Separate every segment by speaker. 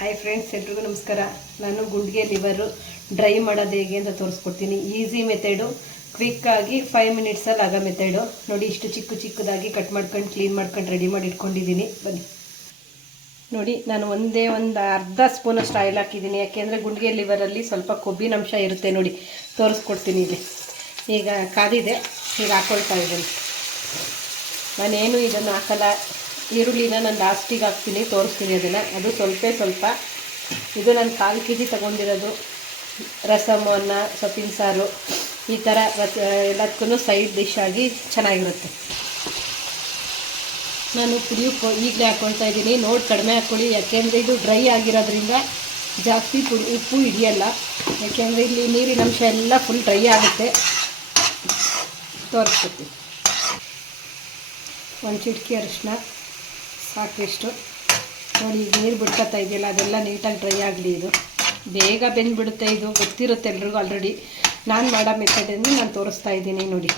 Speaker 1: Hi friends ಎಲ್ರಿಗೂ ನಮಸ್ಕಾರ. ನಾನು ಗುಂಡಿಗೆ ಲಿವರು. ಡ್ರೈ ಮಾಡೋದು ಹೇಗೆ ಅಂತ ತೋರಿಸ್ಕೊಡ್ತೀನಿ. ಈಸಿ ಮೆಥಡು ಕ್ವಿಕ್ಕಾಗಿ ಫೈವ್ ಮಿನಿಟ್ಸಲ್ಲಿ ಆಗೋ ಮೆಥಡು ನೋಡಿ, ಇಷ್ಟು ಚಿಕ್ಕ ಚಿಕ್ಕದಾಗಿ ಕಟ್ ಮಾಡ್ಕೊಂಡು ಕ್ಲೀನ್ ಮಾಡ್ಕೊಂಡು ರೆಡಿ ಮಾಡಿ ಇಟ್ಕೊಂಡಿದ್ದೀನಿ. ಬನ್ನಿ. ನೋಡಿ, ನಾನು ಒಂದೇ ಒಂದು ಅರ್ಧ ಸ್ಪೂನಷ್ಟು ಆಯಿಲ್ ಹಾಕಿದ್ದೀನಿ. ಯಾಕೆಂದರೆ ಗುಂಡಿಗೆ ಲಿವರಲ್ಲಿ ಸ್ವಲ್ಪ ಕೊಬ್ಬಿನ ಅಂಶ ಇರುತ್ತೆ ನೋಡಿ. ತೋರಿಸ್ಕೊಡ್ತೀನಿ ಇಲ್ಲಿ. ಈಗ ಕಾದಿದೆ. ಈಗ ಹಾಕ್ಕೊಳ್ತಾ ಇದ್ದೀನಿ. ನಾನೇನು ಇದನ್ನು ಹಾಕಲ್ಲ. ಈರುಳ್ಳಿನ ನಾನು ಲಾಸ್ಟಿಗೆ ಹಾಕ್ತೀನಿ, ತೋರಿಸ್ತೀನಿ ಅದನ್ನು. ಅದು ಸ್ವಲ್ಪ ಸ್ವಲ್ಪ. ಇದು ನಾನು ಕಾಲು ಕೆ ಜಿ ತೊಗೊಂಡಿರೋದು. ರಸಮು ಅನ್ನ, ಸೊಪ್ಪಿನ ಸಾರು, ಈ ಥರ ಎಲ್ಲದಕ್ಕೂ ಸೈಡ್ ಡಿಶ್ ಆಗಿ ಚೆನ್ನಾಗಿರುತ್ತೆ. ನಾನು ಉಪ್ಪು ಈಗಲೇ ಹಾಕ್ಕೊಳ್ತಾ ಇದ್ದೀನಿ. ನೋಡಿ ಕಡಿಮೆ ಹಾಕ್ಕೊಳ್ಳಿ ಯಾಕೆಂದರೆ ಇದು ಡ್ರೈ ಆಗಿರೋದ್ರಿಂದ ಜಾಸ್ತಿ ಪುಡಿ, ಉಪ್ಪು ಹಿಡಿಯಲ್ಲ. ಯಾಕೆಂದರೆ ಇಲ್ಲಿ ನೀರಿನ ಅಂಶ ಎಲ್ಲ ಫುಲ್ ಡ್ರೈ ಆಗುತ್ತೆ. ತೋರಿಸ್ಕೊಡ್ತೀನಿ. ಒಂದು ಚಿಟಕಿ ಅರಿಶಿನ ಸಾಕಿಷ್ಟು. ನೋಡಿ, ಈಗ ನೀರು ಬಿಡ್ಕೊತಾ ಇದೆಯಲ್ಲ, ಅದೆಲ್ಲ ನೀಟಾಗಿ ಡ್ರೈ ಆಗಲಿ ಇದು. ಬೇಗ ಬೆಂದ್ಬಿಡುತ್ತೆ ಇದು, ಗೊತ್ತಿರುತ್ತೆ ಎಲ್ರಿಗೂ ಆಲ್ರೆಡಿ ನಾನು ಮಾಡೋ ಮೆಥಡನ್ನು ನಾನು ತೋರಿಸ್ತಾ ಇದ್ದೀನಿ ನೋಡಿ.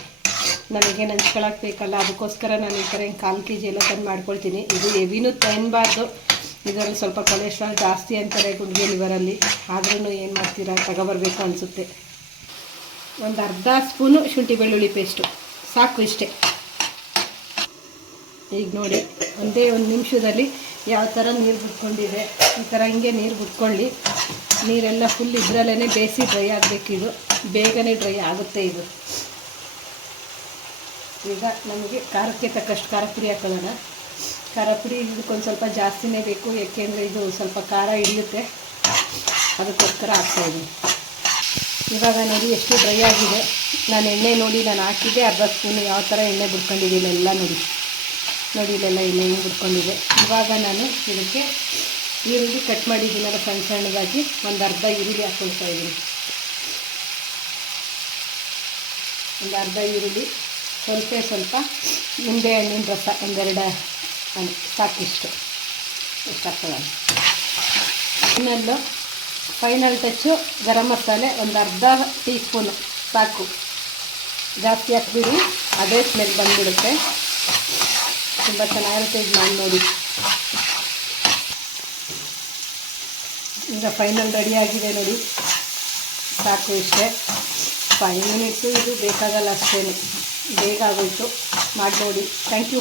Speaker 1: ನನಗೆ ನಂಚ್ಕೊಳಕ್ಕೆ ಬೇಕಲ್ಲ, ಅದಕ್ಕೋಸ್ಕರ ನಾನು ಈ ಥರ ಹಿಂಗೆ ಕಾಲು ಕೆ ಜಿ ಎಲ್ಲ ತಂದು ಮಾಡ್ಕೊಳ್ತೀನಿ. ಇದು ಹೆವಿನೂ ತಿನ್ನಬಾರ್ದು ಇದರಲ್ಲಿ ಸ್ವಲ್ಪ ಕೊಲೆಸ್ಟ್ರಾಲ್ ಜಾಸ್ತಿ ಅಂತಾರೆ ಗುಂಡಿಗೆ ಲಿವರಲ್ಲಿ ಆದ್ರೂ ಏನು ಮಾಡ್ತೀರಾ, ತಗೋಬರ್ಬೇಕು ಅನಿಸುತ್ತೆ. ಒಂದು ಅರ್ಧ ಸ್ಪೂನು ಶುಂಠಿ ಬೆಳ್ಳುಳ್ಳಿ ಪೇಸ್ಟು ಸಾಕು ಇಷ್ಟೇ. ಈಗ ನೋಡಿ, ಒಂದೇ ಒಂದು ನಿಮಿಷದಲ್ಲಿ ಯಾವ ಥರ ನೀರು ಬಿಟ್ಕೊಂಡಿದೆ. ಈ ಥರ ಹಿಂಗೆ ನೀರು ಬಿಟ್ಕೊಳ್ಳಿ. ನೀರೆಲ್ಲ ಫುಲ್ ಇದರಲ್ಲೇ ಬೇಯಿಸಿ ಡ್ರೈ ಆಗಬೇಕಿದು ಬೇಗನೆ ಡ್ರೈ ಆಗುತ್ತೆ ಇದು. ಈಗ ನಮಗೆ ಖಾರಕ್ಕೆ ತಕ್ಕಷ್ಟು ಖಾರ ಪುಡಿ ಹಾಕೊಳ್ಳೋಣ. ಖಾರ ಪುಡಿ ಇದಕ್ಕೊಂದು ಸ್ವಲ್ಪ ಜಾಸ್ತಿನೇ ಬೇಕು ಏಕೆಂದರೆ ಇದು ಸ್ವಲ್ಪ ಖಾರ ಹಿಡಿಯುತ್ತೆ ಅದಕ್ಕೋಸ್ಕರ ಹಾಕ್ತಾಯಿದ್ದೀನಿ ಇವಾಗ ನೋಡಿ ಎಷ್ಟು ಡ್ರೈ ಆಗಿದೆ. ನಾನು ಎಣ್ಣೆ ನೋಡಿ, ನಾನು ಹಾಕಿದ್ದೆ, ಅರ್ಧ ಸ್ಪೂನು, ಯಾವ ಥರ ಎಣ್ಣೆ ಬಿಡ್ಕೊಂಡಿದ್ದೀನಿ ಎಲ್ಲ ನೋಡಿ. ನೋಡಿ ಇದೆಲ್ಲ ಎಣ್ಣೆ ಹಿಂಗೆ ಬಿಟ್ಕೊಂಡಿದೆ ಇವಾಗ ನಾನು ಇದಕ್ಕೆ ಈರುಳ್ಳಿ ಕಟ್ ಮಾಡಿದ್ದೀನಲ್ಲ ಸಣ್ಣ ಸಣ್ಣದಾಗಿ ಒಂದು ಅರ್ಧ ಈರುಳ್ಳಿ ಹಾಕೊಳ್ತಾ ಇದ್ದೀನಿ. ಒಂದು ಅರ್ಧ ಈರುಳ್ಳಿ, ಸ್ವಲ್ಪ ಸ್ವಲ್ಪ ನಿಂಬೆ ಹಣ್ಣಿನ ರಸ ಒಂದೆರಡು ಸಾಕಿಷ್ಟು. ಇಷ್ಟು ಹಾಕ್ಕೊಳ್ಳೋಣ ಫೈನಲ್ ಟಚ್ಚು ಗರಂ ಮಸಾಲೆ, ಒಂದು ಅರ್ಧ ಟೀ ಸ್ಪೂನು ಸಾಕು. ಜಾಸ್ತಿ ಹಾಕ್ಬಿಡಿ, ಅದೇ ಸ್ಮೆಲ್ ಬಂದುಬಿಡುತ್ತೆ. ತುಂಬ ಚೆನ್ನಾಗಿರುತ್ತೆ ಇದು ಮಾಡಿ ನೋಡಿ. ಈಗ ಫೈನಲ್ ರೆಡಿ ಆಗಿದೆ ನೋಡಿ. ಸಾಕು ಇಷ್ಟೇ. ಫೈವ್ ಮಿನಿಟ್ಸು ಇದು ಬೇಕಾಗಲ್ಲ ಅಷ್ಟೇ ಬೇಗ ಆಗೋಯ್ತು. ಮಾಡಿ ನೋಡಿ ಥ್ಯಾಂಕ್ ಯು